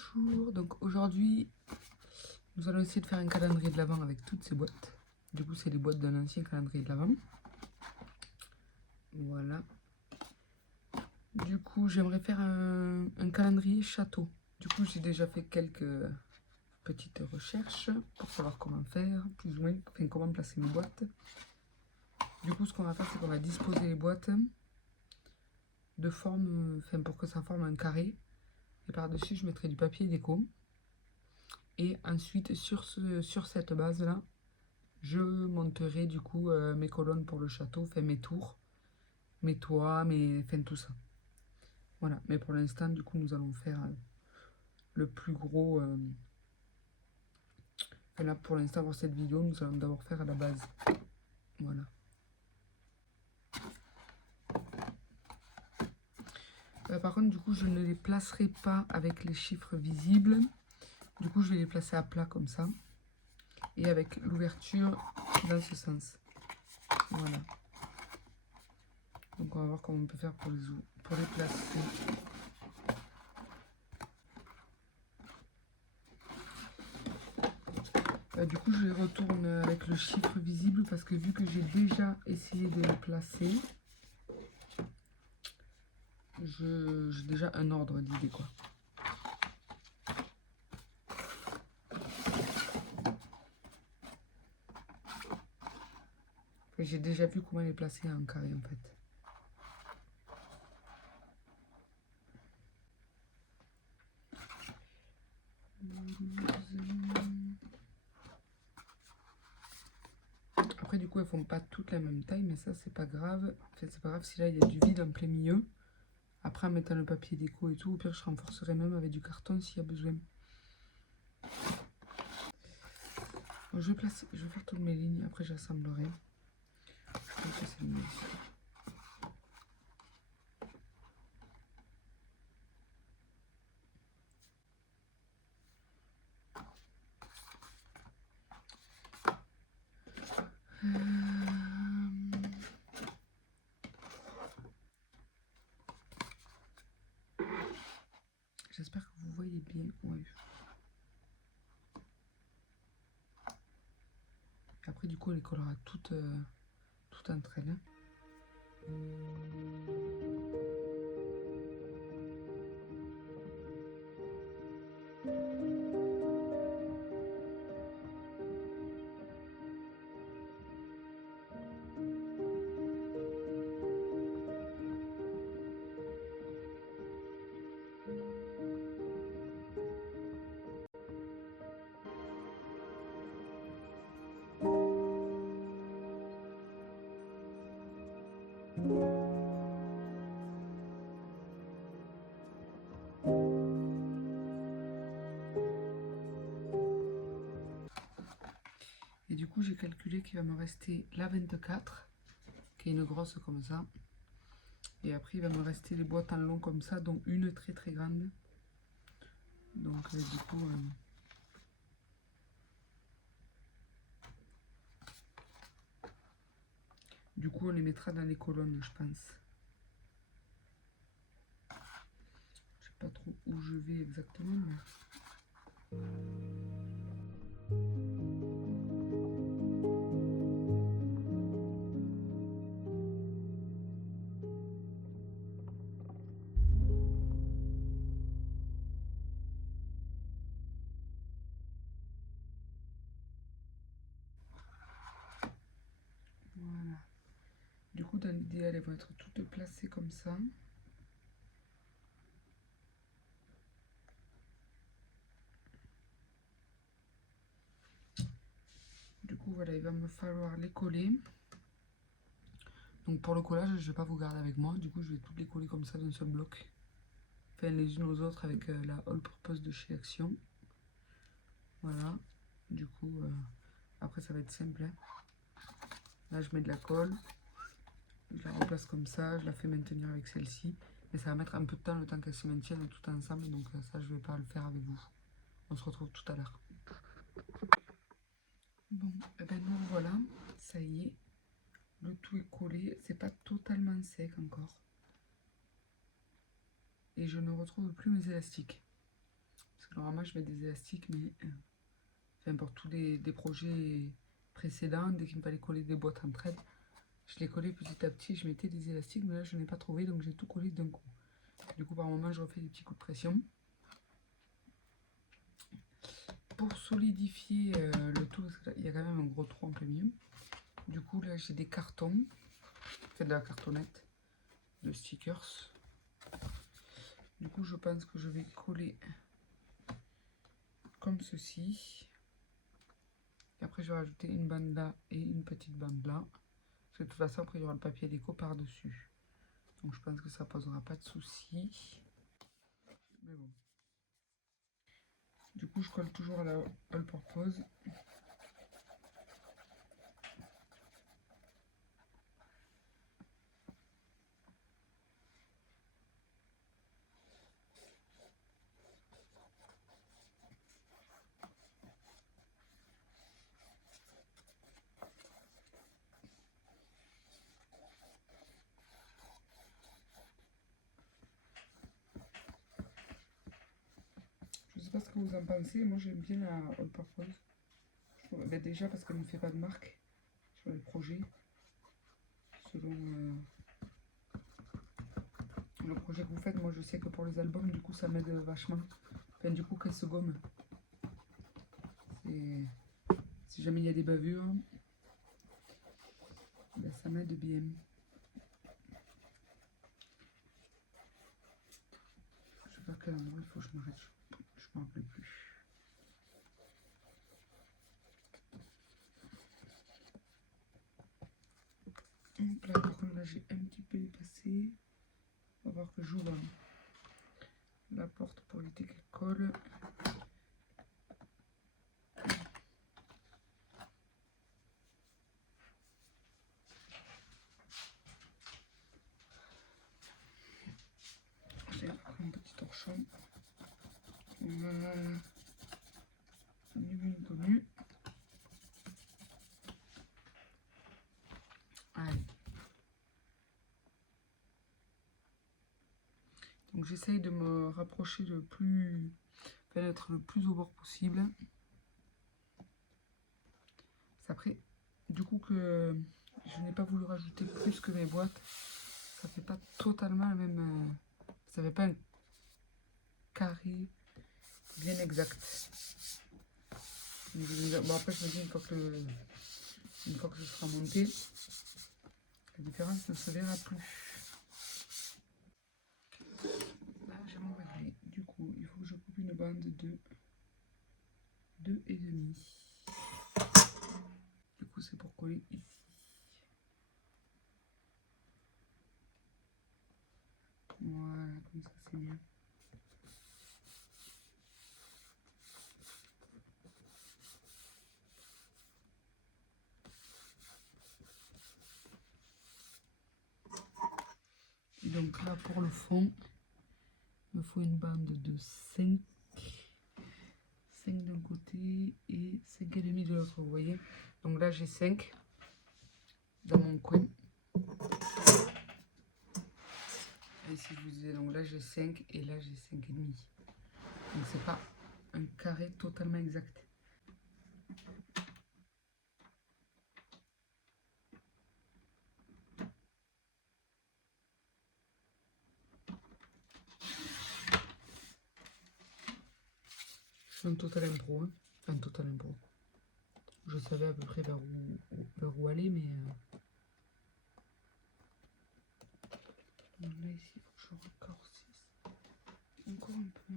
Bonjour, donc aujourd'hui nous allons essayer de faire un calendrier de l'Avent avec toutes ces boîtes. Du coup c'est les boîtes d'un ancien calendrier de l'Avent. Voilà. Du coup j'aimerais faire un calendrier château. Du coup j'ai déjà fait quelques petites recherches pour savoir comment faire, plus ou moins, enfin, comment placer mes boîtes. Du coup ce qu'on va faire c'est qu'on va disposer les boîtes de forme, enfin pour que ça forme un carré. Et par-dessus je mettrai du papier déco. Et ensuite sur cette base là, je monterai du coup mes colonnes pour le château, enfin mes tours, mes toits, enfin tout ça. Voilà, mais pour l'instant du coup nous allons faire le plus gros. Enfin là pour l'instant pour cette vidéo nous allons d'abord faire à la base. Voilà. Par contre du coup je ne les placerai pas avec les chiffres visibles. Du coup je vais les placer à plat comme ça. Et avec l'ouverture dans ce sens. Voilà. Donc on va voir comment on peut faire pour les placer. Du coup je les retourne avec le chiffre visible parce que vu que j'ai déjà essayé de les placer, j'ai déjà un ordre d'idée quoi. J'ai déjà vu comment les placer en carré en fait. Après du coup elles font pas toutes la même taille mais ça c'est pas grave. Enfin, c'est pas grave si là il y a du vide en plein milieu. Après en mettant le papier déco et tout, au pire je renforcerai même avec du carton s'il y a besoin. Bon, je vais faire toutes mes lignes, après j'assemblerai. Je pense que c'est mieux ici. J'espère que vous voyez bien. Ouais. Après du coup on les collera toutes entre elles. Et du coup j'ai calculé qu'il va me rester la 24, qui est une grosse comme ça. Et après il va me rester les boîtes en long comme ça, dont une très très grande. Donc du coup on les mettra dans les colonnes je pense. Je sais pas trop où je vais exactement. Mais... Voilà. Du coup dans l'idéal elles vont être toutes placées comme ça. Du coup voilà, il va me falloir les coller. Donc pour le collage je vais pas vous garder avec moi, du coup je vais toutes les coller comme ça d'un seul bloc. Enfin les unes aux autres avec la All Purpose de chez Action. Voilà, du coup après ça va être simple. Hein. Là je mets de la colle, je la replace comme ça, je la fais maintenir avec celle-ci. Mais ça va mettre un peu de temps le temps qu'elles se maintiennent tout ensemble, donc ça je vais pas le faire avec vous. On se retrouve tout à l'heure. Bon, et ben nous voilà, ça y est, le tout est collé, c'est pas totalement sec encore. Et je ne retrouve plus mes élastiques. Parce Normalement, je mets des élastiques, mais enfin, pour tous des projets précédents, dès qu'il me fallait coller des boîtes entre elles, je les collais petit à petit, je mettais des élastiques, mais là, je n'ai pas trouvé, donc j'ai tout collé d'un coup. Du coup, par moment, je refais des petits coups de pression. Pour solidifier le tout, parce qu'il y a quand même un gros trou en plein milieu. Du coup, là, j'ai des cartons, enfin de la cartonnette, de stickers. Du coup, je pense que je vais coller comme ceci. Et après, je vais rajouter une bande là et une petite bande là. Parce que de toute façon, après, il y aura le papier déco par-dessus. Donc, je pense que ça posera pas de soucis. Mais bon. Du coup, je colle toujours à la all purpose. Je sais pas ce que vous en pensez. Moi, j'aime bien la all purpose. Ben, déjà parce qu'elle ne fait pas de marque sur les projets. Selon le projet que vous faites, moi je sais que pour les albums, du coup, ça m'aide vachement. Enfin, du coup, qu'elle se gomme. Si jamais il y a des bavures, ben, ça m'aide bien. Je sais pas à quel endroit il faut que je m'arrête. Je m'en rappelle plus. Hop là, par contre, là j'ai un petit peu dépassé. On va voir que j'ouvre la porte pour éviter qu'elle colle. J'ai un petit torchon. Voilà. Ni vu ni connu. Allez. Donc j'essaye de me rapprocher le plus, enfin, d'être le plus au bord possible. Après, du coup que je n'ai pas voulu rajouter plus que mes boîtes, ça fait pas totalement la même, ça fait pas un carré bien exact. Bon après je me dis une fois que ce sera monté, la différence ne se verra plus. Là j'ai mon réglé. Du coup il faut que je coupe une bande de 2,5. Du coup c'est pour coller ici. Voilà, comme ça c'est bien. Et donc là pour le fond, il me faut une bande de 5 d'un côté et 5,5 de l'autre, vous voyez. Donc là j'ai 5 dans mon coin. Et si je vous disais, donc là j'ai 5 et là j'ai 5,5. Donc c'est pas un carré totalement exact. Je fais un total impro, hein. Enfin, un total impro. Je savais à peu près vers où aller, mais donc là ici il faut que je raccourcisse encore un peu.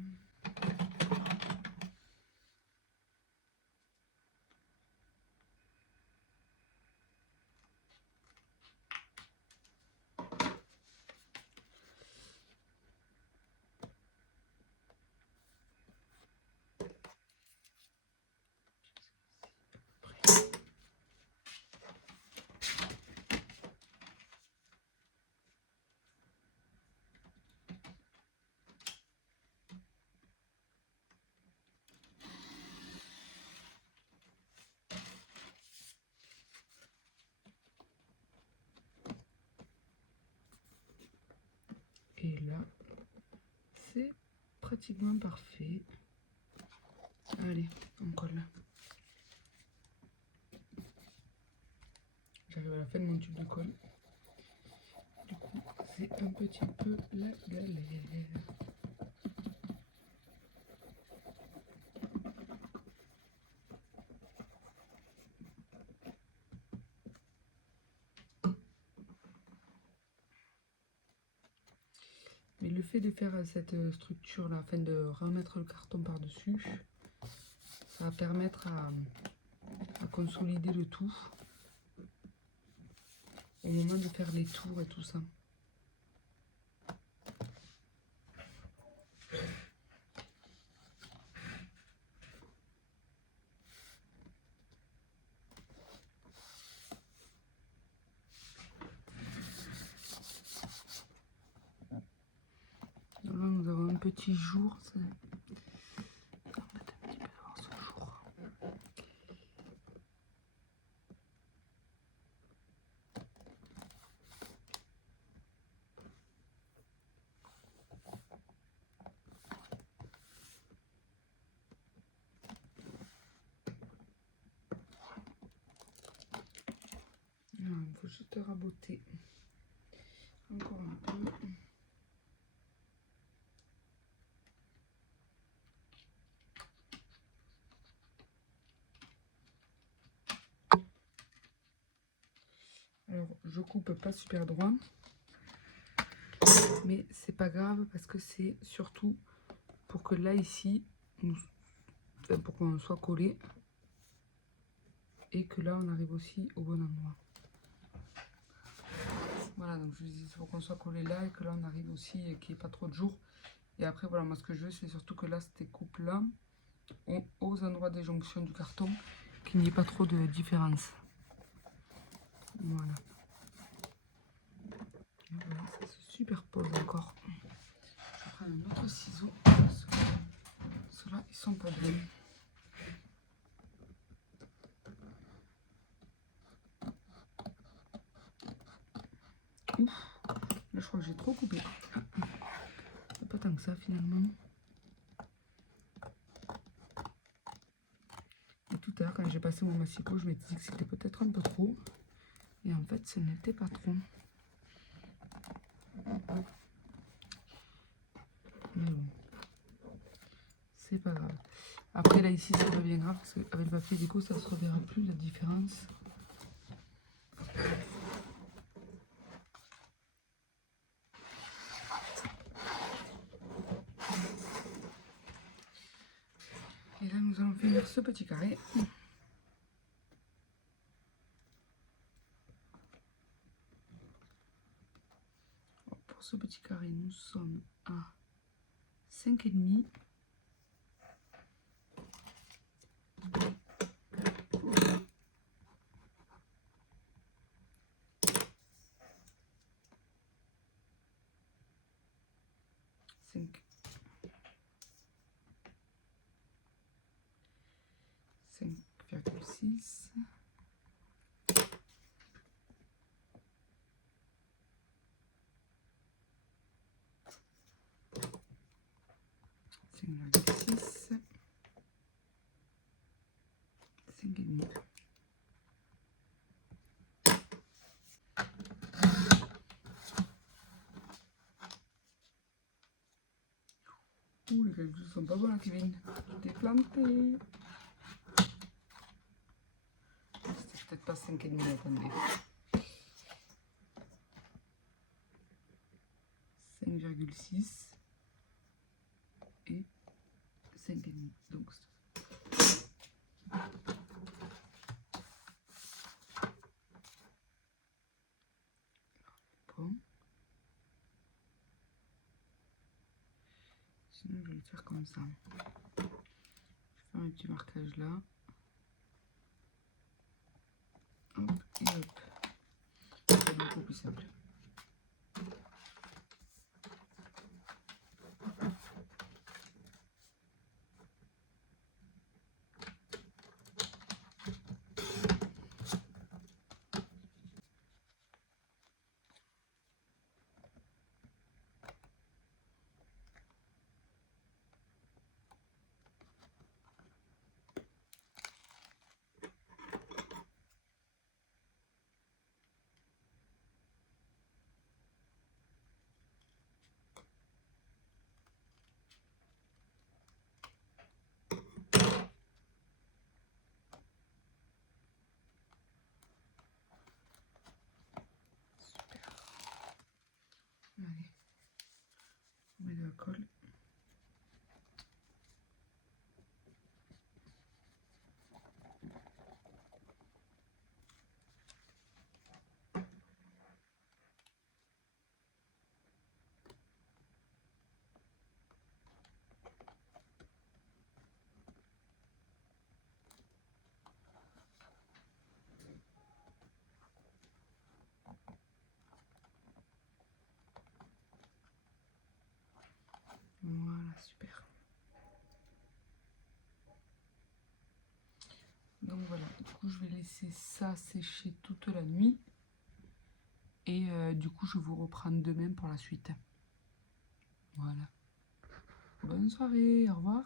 Et là, c'est pratiquement parfait. Allez, on colle. J'arrive à la fin de mon tube de colle. Du coup, c'est un petit peu la galère. Mais le fait de faire cette structure là, afin de remettre le carton par-dessus, ça va permettre à consolider le tout au moment de faire les tours et tout ça. Donc là, nous avons un petit jour. On va mettre un petit peu devant ce jour. Il faut juste raboter encore un peu. Alors, je coupe pas super droit, mais c'est pas grave parce que c'est surtout pour que là, ici, pour qu'on soit collé et que là, on arrive aussi au bon endroit. Voilà, donc je vous dis, il faut qu'on soit collé là et que là, on arrive aussi et qu'il n'y ait pas trop de jours. Et après, voilà, moi, ce que je veux, c'est surtout que là, cette découpe-là, aux endroits des jonctions du carton, qu'il n'y ait pas trop de différence. Voilà. Voilà, ça se superpose encore. Je prends un autre ciseau. Ceux-là, ils sont pas bien. Ouf, là, je crois que j'ai trop coupé. Pas tant que ça, finalement. Et tout à l'heure, quand j'ai passé mon massicot, je m'étais dit que c'était peut-être un peu trop. Et en fait, ce n'était pas trop. Mais bon, c'est pas grave. Après, là, ici, c'est pas bien grave, parce qu'avec le papier déco, ça se reverra plus, la différence. Et là, nous allons finir ce petit carré. Pour ce petit carré, nous sommes à 5,5. Cinq virgule six. Ouh, les calculs sont pas bons là, Kevin. Tu t'es planté. C'était peut-être pas 5,5, attendez. 5,6 et 5,5. Donc, bon. Sinon, je vais le faire comme ça. Je vais faire un petit marquage là. Hop et hop. C'est beaucoup plus simple. super. Donc voilà, du coup je vais laisser ça sécher toute la nuit. Et du coup je vous reprends demain pour la suite. Voilà. Bonne soirée, au revoir.